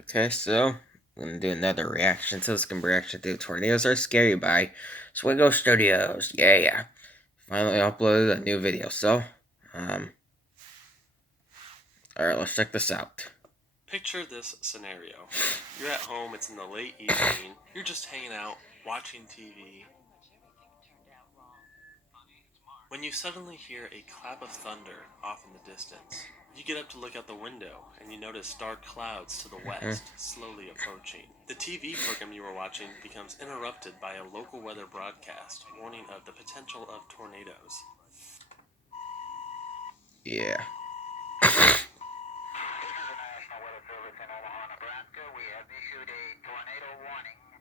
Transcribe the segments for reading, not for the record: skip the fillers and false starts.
Okay, so I'm gonna do another reaction. So this can reaction to Tornadoes Are Scary by Swegle Studios. Yeah. Finally uploaded a new video. So, alright, let's check this out. Picture this scenario. You're at home, it's in the late evening, you're just hanging out, watching TV, when you suddenly hear a clap of thunder off in the distance. You get up to look out the window, and you notice dark clouds to the west, slowly approaching. The TV program you were watching becomes interrupted by a local weather broadcast warning of the potential of tornadoes. Yeah.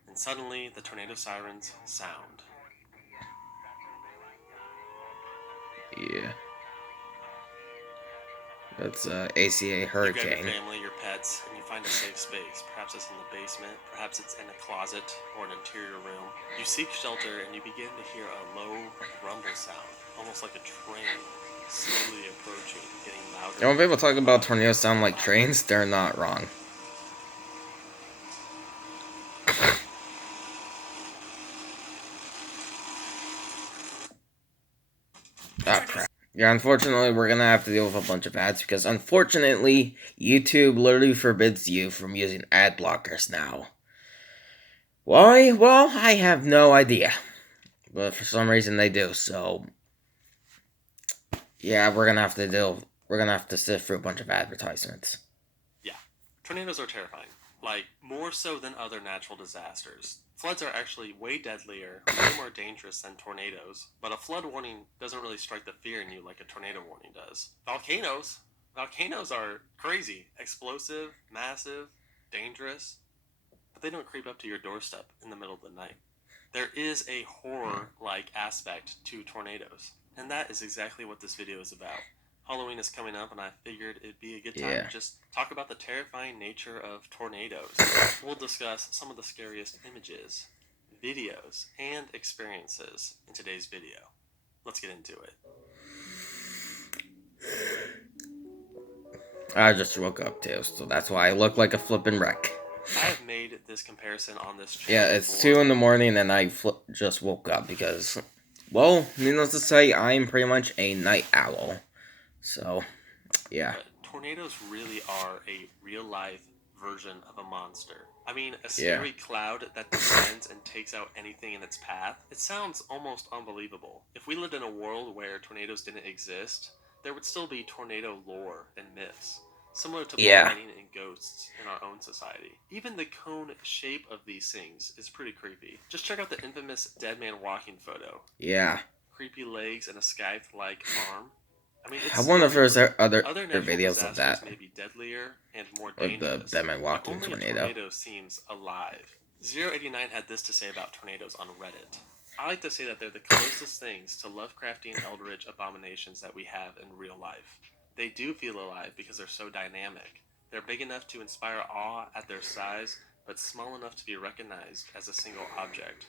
And suddenly, the tornado sirens sound. Yeah. That's ACA You grab Hurricane. your family, your pets, and you find a safe space. Perhaps it's in the basement, perhaps it's in a closet or an interior room. You seek shelter and you begin to hear a low rumble sound, almost like a train, slowly approaching, getting louder. When people talk about tornadoes sound like trains, they're not wrong. Ah, crap. Yeah, unfortunately, we're gonna have to deal with a bunch of ads because, unfortunately, YouTube literally forbids you from using ad blockers now. Why? Well, I have no idea. But for some reason they do, so... Yeah, we're gonna have to sift through a bunch of advertisements. Yeah, tornadoes are terrifying. Like, more so than other natural disasters. Floods are actually way deadlier, way more dangerous than tornadoes, but a flood warning doesn't really strike the fear in you like a tornado warning does. Volcanoes are crazy, explosive, massive, dangerous, but they don't creep up to your doorstep in the middle of the night. There is a horror-like aspect to tornadoes, and that is exactly what this video is about. Halloween is coming up, and I figured it'd be a good time to just talk about the terrifying nature of tornadoes. We'll discuss some of the scariest images, videos, and experiences in today's video. Let's get into it. I just woke up too, so that's why I look like a flippin' wreck. I have made this comparison on this channel. Yeah, it's 2 in the morning and I just woke up because, well, needless to say, I'm pretty much a night owl. So, yeah. But tornadoes really are a real-life version of a monster. I mean, a scary cloud that descends and takes out anything in its path. It sounds almost unbelievable. If we lived in a world where tornadoes didn't exist, there would still be tornado lore and myths, similar to lightning and ghosts in our own society. Even the cone shape of these things is pretty creepy. Just check out the infamous dead man walking photo. Yeah. Creepy legs and a scythe-like arm. I mean, I wonder if there's other videos of that. May be deadlier and more dangerous. The dead man walking tornado. A tornado seems alive. 089 had this to say about tornadoes on Reddit. I like to say that they're the closest things to Lovecraftian eldritch abominations that we have in real life. They do feel alive because they're so dynamic. They're big enough to inspire awe at their size, but small enough to be recognized as a single object.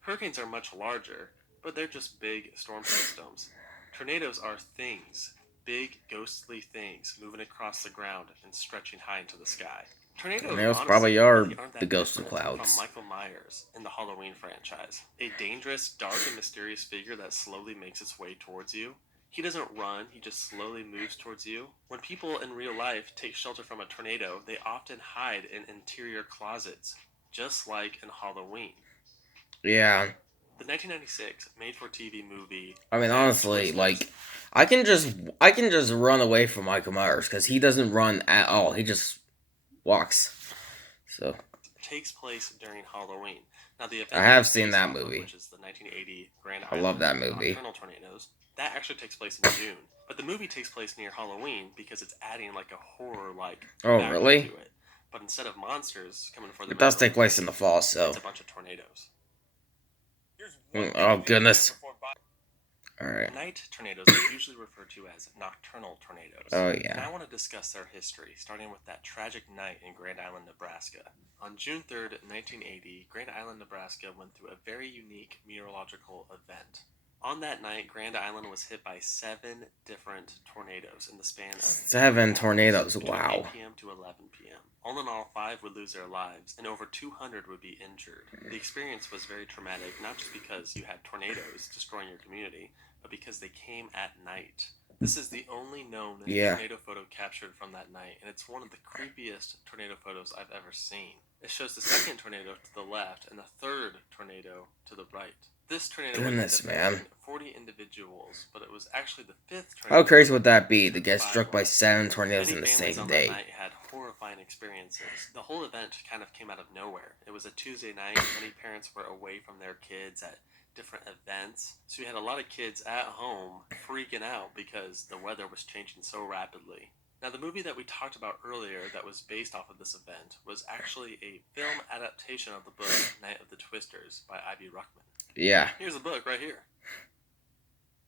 Hurricanes are much larger, but they're just big storm systems. Tornadoes are things, big ghostly things moving across the ground and stretching high into the sky. Tornadoes probably are the ghostly clouds. From Michael Myers in the Halloween franchise. A dangerous, dark, and mysterious figure that slowly makes its way towards you. He doesn't run, he just slowly moves towards you. When people in real life take shelter from a tornado, they often hide in interior closets, just like in Halloween. Yeah. The 1996 made-for-TV movie. I mean, honestly, like, I can just run away from Michael Myers because he doesn't run at all. He just walks. So takes place during Halloween. Now the event I have seen that movie, which is the 1980 Grand Island. I love that movie. Nocturnal tornadoes. That actually takes place in June, but the movie takes place near Halloween because it's adding like a horror-like. Oh, really? To it. But instead of monsters coming for the. It does take place in the fall, so. It's a bunch of tornadoes. Oh, goodness. Alright. Night tornadoes are usually referred to as nocturnal tornadoes. Oh, yeah. And I want to discuss their history, starting with that tragic night in Grand Island, Nebraska. On June 3rd, 1980, Grand Island, Nebraska went through a very unique meteorological event. On that night, Grand Island was hit by 7 different tornadoes in the span of 7 8 tornadoes. hours, between Wow. 8 p.m. to 11 p.m. All in all, 5 would lose their lives, and over 200 would be injured. The experience was very traumatic, not just because you had tornadoes destroying your community, but because they came at night. This is the only known tornado photo captured from that night, and it's one of the creepiest tornado photos I've ever seen. It shows the second tornado to the left and the third tornado to the right. This tornado Goodness, man. 40 individuals, but it was actually the 5th tornado. How crazy would that be to get struck by 7 tornadoes in the same day? That night had horrifying experiences. The whole event kind of came out of nowhere. It was a Tuesday night. Many parents were away from their kids at different events. So you had a lot of kids at home freaking out because the weather was changing so rapidly. Now, the movie that we talked about earlier that was based off of this event was actually a film adaptation of the book Night of the Twisters by Ivy Ruckman. Yeah. Here's the book right here.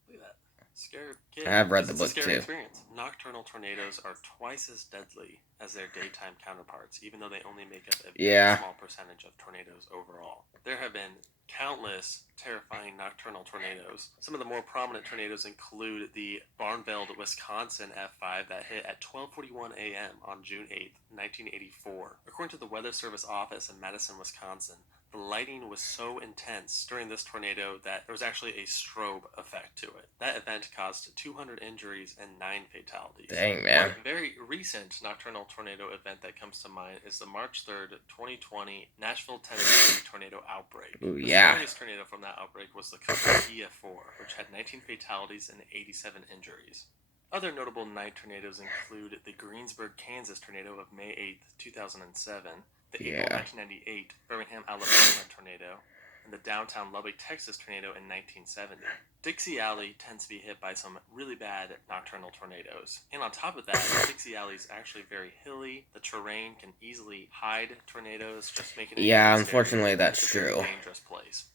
Look at that. Scared kid. I have read the book too. Experience. Nocturnal tornadoes are twice as deadly as their daytime counterparts, even though they only make up a very small percentage of tornadoes overall. There have been countless terrifying nocturnal tornadoes. Some of the more prominent tornadoes include the Barnveld, Wisconsin F5 that hit at 12:41 a.m. on June 8, 1984. According to the Weather Service office in Madison, Wisconsin, the lightning was so intense during this tornado that there was actually a strobe effect to it. That event caused 200 injuries and 9 fatalities. Dang, man. One very recent nocturnal tornado event that comes to mind is the March 3rd, 2020 Nashville, Tennessee tornado outbreak. Ooh, the yeah. strongest tornado from that outbreak was the EF4, which had 19 fatalities and 87 injuries. Other notable night tornadoes include the Greensburg, Kansas tornado of May 8, 2007, the April 1998 Birmingham, Alabama tornado, and the downtown Lubbock, Texas tornado in 1970. Dixie Alley tends to be hit by some really bad nocturnal tornadoes. And on top of that, Dixie Alley is actually very hilly. The terrain can easily hide tornadoes, just making it unfortunately that's a true. Very dangerous place.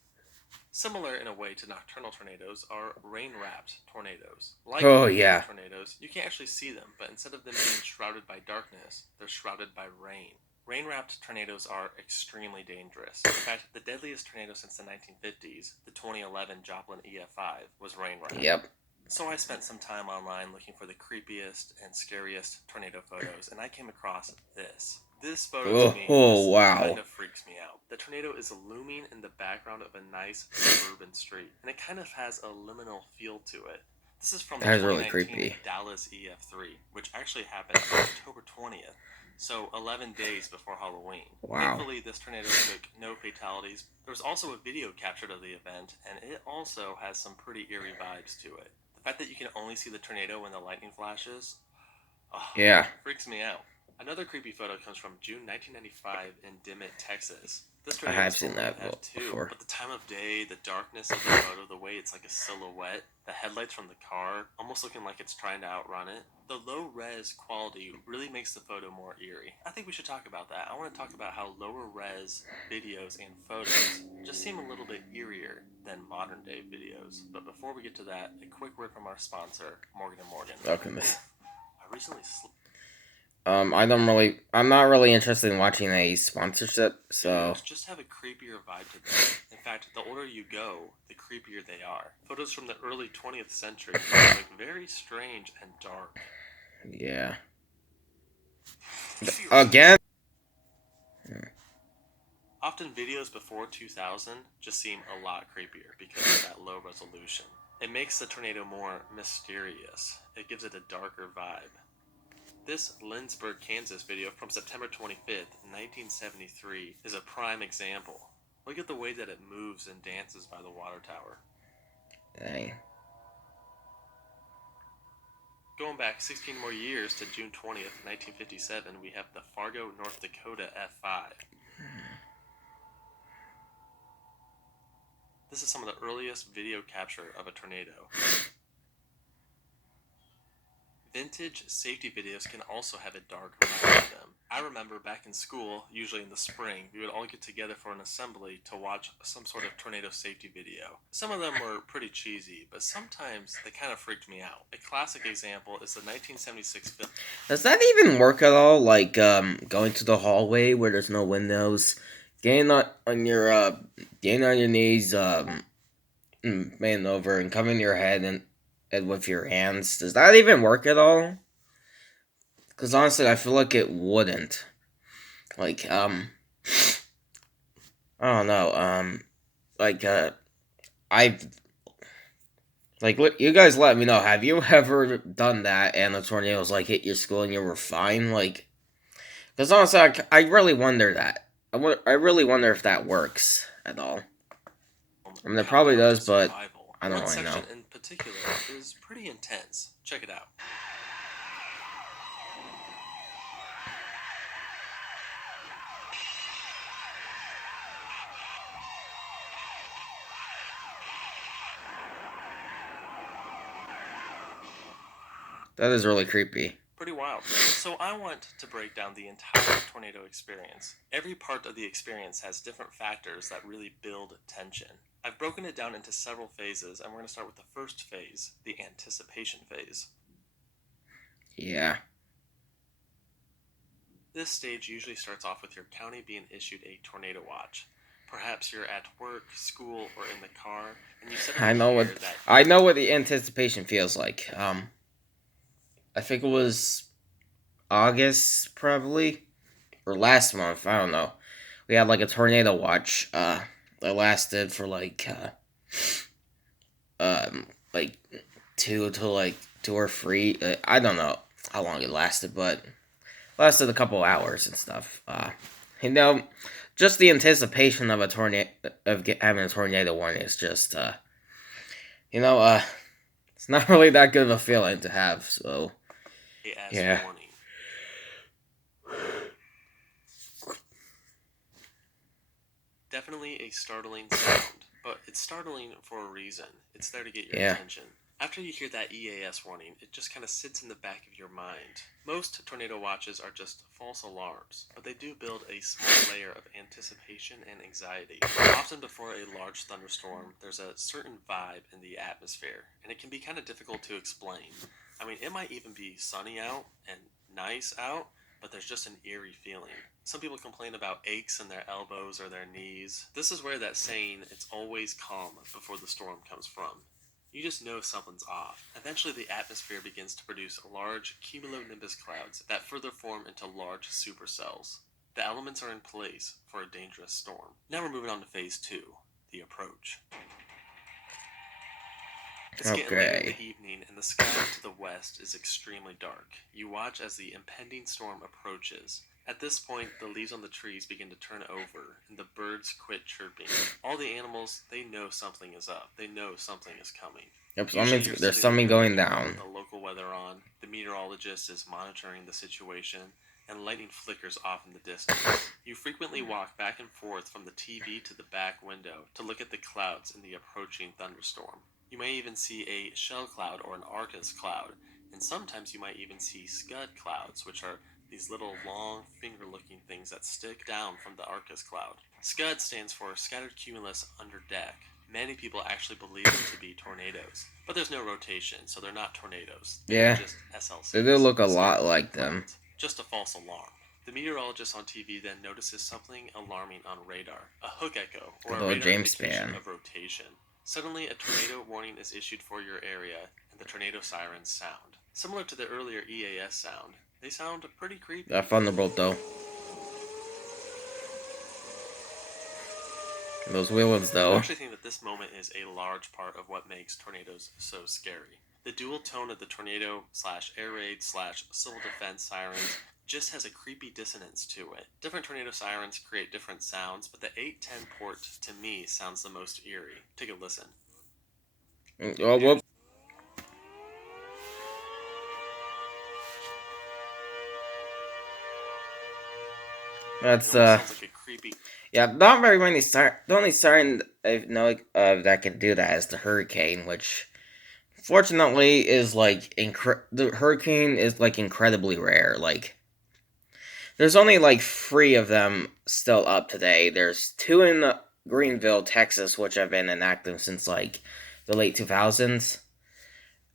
Similar in a way to nocturnal tornadoes are rain-wrapped tornadoes. Like tornadoes, you can't actually see them, but instead of them being shrouded by darkness, they're shrouded by rain. Rain-wrapped tornadoes are extremely dangerous. In fact, the deadliest tornado since the 1950s, the 2011 Joplin EF5, was rain-wrapped. Yep. So I spent some time online looking for the creepiest and scariest tornado photos, and I came across this. This photo to me kind of freaks me out. The tornado is looming in the background of a nice suburban street, and it kind of has a liminal feel to it. This is from the 2019 Dallas EF3, which actually happened on October 20th. So 11 days before Halloween. Wow. Thankfully, this tornado took no fatalities. There was also a video captured of the event, and it also has some pretty eerie vibes to it. The fact that you can only see the tornado when the lightning flashes, freaks me out. Another creepy photo comes from June 1995 in Dimmitt, Texas. This I have seen that before. But the time of day, the darkness of the photo, the way it's like a silhouette, the headlights from the car, almost looking like it's trying to outrun it. The low-res quality really makes the photo more eerie. I think we should talk about that. I want to talk about how lower-res videos and photos just seem a little bit eerier than modern-day videos. But before we get to that, a quick word from our sponsor, Morgan & Morgan. Okay. I recently I'm not really interested in watching a sponsorship, so... Just have a creepier vibe to them. In fact, the older you go, the creepier they are. Photos from the early 20th century look very strange and dark. Yeah. Again? Often videos before 2000 just seem a lot creepier because of that low resolution. It makes the tornado more mysterious. It gives it a darker vibe. This Lindsborg, Kansas video from September 25th, 1973 is a prime example. Look at the way that it moves and dances by the water tower. Dang. Going back 16 more years to June 20th, 1957, we have the Fargo, North Dakota F5. This is some of the earliest video capture of a tornado. Vintage safety videos can also have a dark vibe to them. I remember back in school, usually in the spring, we would all get together for an assembly to watch some sort of tornado safety video. Some of them were pretty cheesy, but sometimes they kind of freaked me out. A classic example is the 1976 film. Does that even work at all? Like, going to the hallway where there's no windows, getting on your knees, bend over and covering your head and with your hands. Does that even work at all? Because honestly, I feel like it wouldn't. Like, I don't know. Like, I've you guys let me know. Have you ever done that and the tornadoes like hit your school and you were fine? Like, because honestly, I really wonder that. I really wonder if that works at all. I mean, it probably Countdown to does, but survival. I don't One really know. section in particular is pretty intense. Check it out. That is really creepy. Pretty wild. So I want to break down the entire tornado experience. Every part of the experience has different factors that really build tension. I've broken it down into several phases, and we're going to start with the first phase, the anticipation phase. Yeah. This stage usually starts off with your county being issued a tornado watch. Perhaps you're at work, school, or in the car, and you suddenly hear that. I know what the anticipation feels like. I think it was August probably or last month. I don't know. We had like a tornado watch. That lasted for like 2 or 3. I don't know how long it lasted, but lasted a couple hours and stuff. You know, just the anticipation of having a tornado warning is just you know, it's not really that good of a feeling to have. So yeah. Warning. Definitely a startling sound, but it's startling for a reason. It's there to get your attention. After you hear that EAS warning, it just kind of sits in the back of your mind. Most tornado watches are just false alarms, but they do build a small layer of anticipation and anxiety. Often before a large thunderstorm, there's a certain vibe in the atmosphere, and it can be kind of difficult to explain. I mean, it might even be sunny out and nice out, but there's just an eerie feeling. Some people complain about aches in their elbows or their knees. This is where that saying, "it's always calm before the storm," comes from. You just know something's off. Eventually, the atmosphere begins to produce large cumulonimbus clouds that further form into large supercells. The elements are in place for a dangerous storm. Now we're moving on to phase 2, the approach. It's getting later in the evening, and the sky to the west is extremely dark. You watch as the impending storm approaches. At this point, the leaves on the trees begin to turn over, and the birds quit chirping. All the animals, they know something is up. They know something is coming. Yep, there's something going down. The local weather on, the meteorologist is monitoring the situation, and lightning flickers off in the distance. You frequently walk back and forth from the TV to the back window to look at the clouds in the approaching thunderstorm. You may even see a shell cloud or an Arcus cloud, and sometimes you might even see scud clouds, which are these little long finger-looking things that stick down from the Arcus cloud. Scud stands for scattered cumulus under deck. Many people actually believe them to be tornadoes, but there's no rotation, so they're not tornadoes. They're just SLCs. They do look a lot like them. Just a false alarm. The meteorologist on TV then notices something alarming on radar, a hook echo, or a radar indication of rotation. Suddenly, a tornado warning is issued for your area, and the tornado sirens sound. Similar to the earlier EAS sound, they sound pretty creepy. That thunderbolt, though. Those wheel ones, though. I actually think that this moment is a large part of what makes tornadoes so scary. The dual tone of the tornado / air raid / civil defense sirens just has a creepy dissonance to it. Different tornado sirens create different sounds, but the 810 port, to me, sounds the most eerie. Take a listen. Oh, whoop. That's sounds like a creepy. Yeah, not very many the only siren I know that can do that is the hurricane, which fortunately is like the hurricane is like incredibly rare. Like there's only like 3 of them still up today. There's 2 in Greenville, Texas, which have been inactive since like the late 2000s,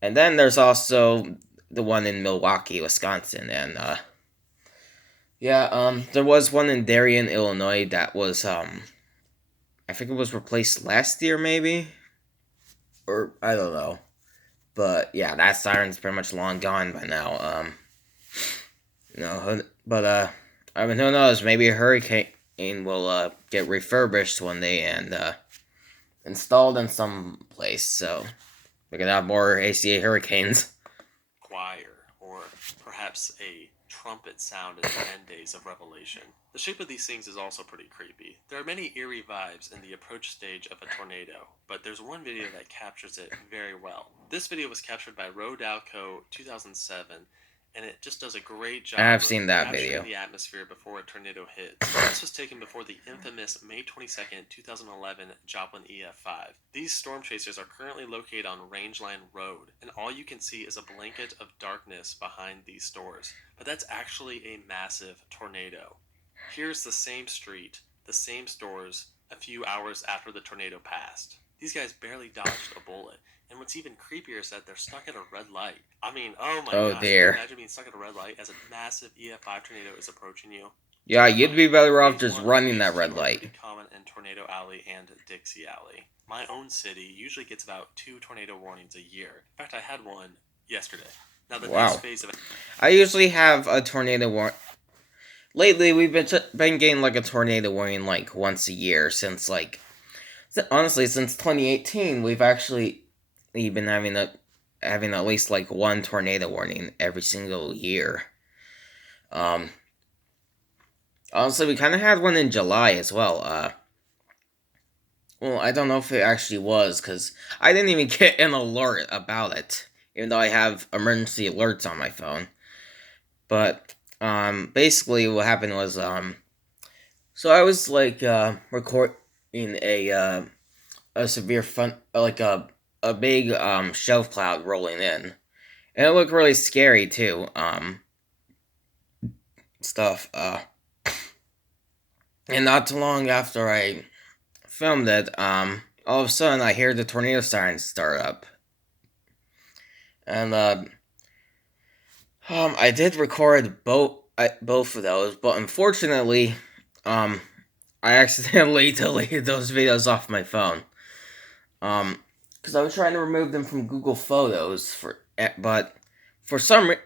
and then there's also the one in Milwaukee, Wisconsin, and there was one in Darien, Illinois that was I think it was replaced last year, maybe. or I don't know. But yeah, that siren's pretty much long gone by now. But I mean, who knows? Maybe a hurricane will get refurbished one day and installed in some place, so we're gonna have more ACA hurricanes. Choir, or perhaps a trumpet sound in the end days of Revelation. The shape of these things is also pretty creepy. There are many eerie vibes in the approach stage of a tornado, but there's one video that captures it very well. This video was captured by Rodalco 2007, and it just does a great I job have of seen that capturing video. the atmosphere before a tornado hits. This was taken before the infamous May 22nd, 2011 Joplin EF5. These storm chasers are currently located on Rangeline Road, and all you can see is a blanket of darkness behind these stores. But that's actually a massive tornado. Here's the same street, the same stores, a few hours after the tornado passed. These guys barely dodged a bullet. And what's even creepier is that they're stuck at a red light. I mean, oh my Oh gosh, can you dear. imagine being stuck at a red light as a massive EF5 tornado is approaching you? Yeah, you'd be better off Phase just 1 running and that Phase red 2 are light. pretty common in Tornado Alley and Dixie Alley. My own city usually gets about 2 tornado warnings a year. In fact, I had one yesterday. Now the next Wow. phase of I usually have a tornado warning. Lately, we've been getting like a tornado warning like once a year since honestly since 2018. We've been having at least like one tornado warning every single year. Um, Honestly, we kind of had one in July as well. Well, I don't know if it actually was because I didn't even get an alert about it, even though I have emergency alerts on my phone. But basically, what happened was so I was like recording a severe fun like a big shelf cloud rolling in, and it looked really scary too. Stuff. And not too long after I filmed it, all of a sudden I hear the tornado sirens start up, and I did record both of those, but unfortunately, um, I accidentally deleted those videos off my phone. Because I was trying to remove them from Google Photos but for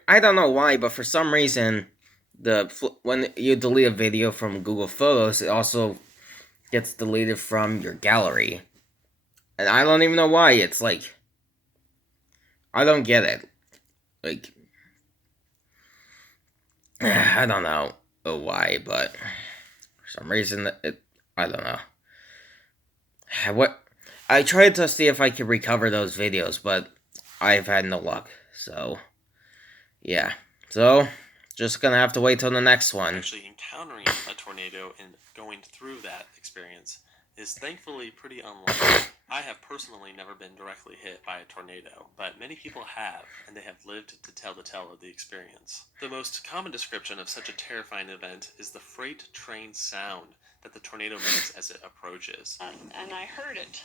I don't know why, but for some reason, when you delete a video from Google Photos, it also gets deleted from your gallery, and I don't even know why. It's like I don't get it. Like I don't know why, but for some reason I don't know. What I tried to see if I could recover those videos, but I've had no luck. So yeah, so just gonna have to wait till the next one. actually encountering a tornado and going through that experience is thankfully pretty unlikely. I have personally never been directly hit by a tornado, but many people have, and they have lived to tell the tale of the experience. The most common description of such a terrifying event is the freight train sound that the tornado makes as it approaches. And I heard it.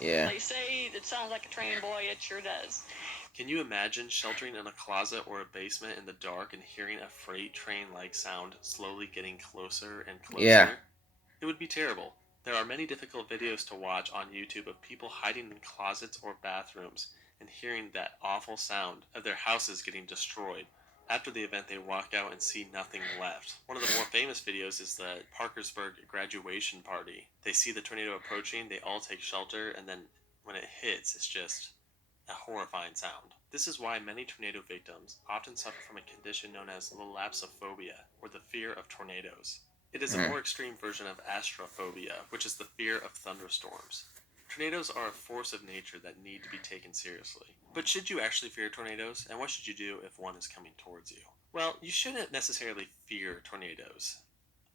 Yeah. They say it sounds like a train, boy, it sure does. Can you imagine sheltering in a closet or a basement in the dark and hearing a freight train-like sound slowly getting closer and closer? Yeah. It would be terrible. There are many difficult videos to watch on YouTube of people hiding in closets or bathrooms and hearing that awful sound of their houses getting destroyed. After the event, they walk out and see nothing left. One of the more famous videos is the Parkersburg graduation party. They see the tornado approaching, they all take shelter, and then when it hits, it's just a horrifying sound. This is why many tornado victims often suffer from a condition known as lapsophobia, or the fear of tornadoes. It is a more extreme version of astrophobia, which is the fear of thunderstorms. Tornadoes are a force of nature that need to be taken seriously. But should you actually fear tornadoes, and what should you do if one is coming towards you? Well, you shouldn't necessarily fear tornadoes.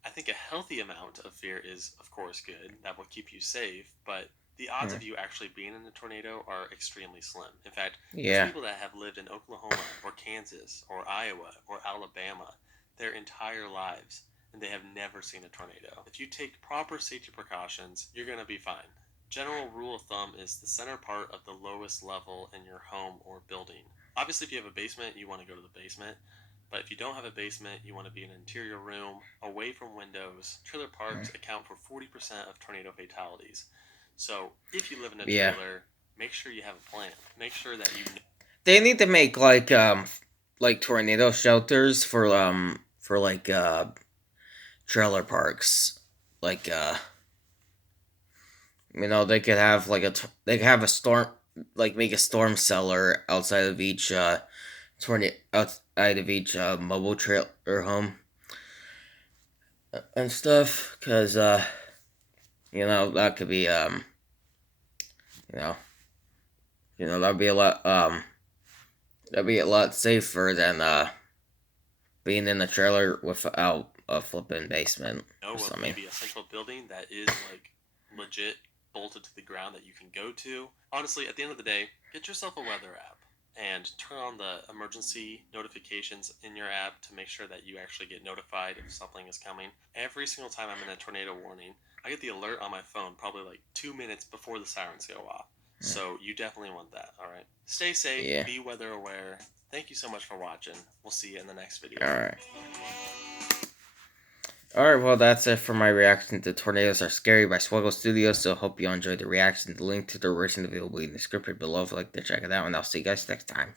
I think a healthy amount of fear is, of course, good. That will keep you safe, but the odds of you actually being in a tornado are extremely slim. In fact, there's people that have lived in Oklahoma or Kansas or Iowa or Alabama their entire lives, and they have never seen a tornado. If you take proper safety precautions, you're going to be fine. General rule of thumb is the center part of the lowest level in your home or building. Obviously, if you have a basement, you want to go to the basement. But if you don't have a basement, you want to be in an interior room, away from windows. Trailer parks account for 40% of tornado fatalities. So if you live in a trailer, make sure you have a plan. Make sure that you know. They need to make like tornado shelters for trailer parks. Like they could have they could have a storm, like make a storm cellar outside of each outside of each mobile trailer home and stuff, because that could be you know that'd be a lot safer than being in the trailer without a flipping basement Know or of something. maybe a central building that is like legit bolted to the ground that you can go to. Honestly, at the end of the day, get yourself a weather app and turn on the emergency notifications in your app to make sure that you actually get notified if something is coming. Every single time I'm in a tornado warning, I get the alert on my phone probably like 2 minutes before the sirens go off. So you definitely want that, alright? Stay safe, Yeah. be weather aware. Thank you so much for watching. We'll see you in the next video. Alright, well, that's it for my reaction to Tornadoes Are Scary by Swegle Studios, so hope you enjoyed the reaction. The link to the original video will be in the description below if you'd like to check it out, and I'll see you guys next time.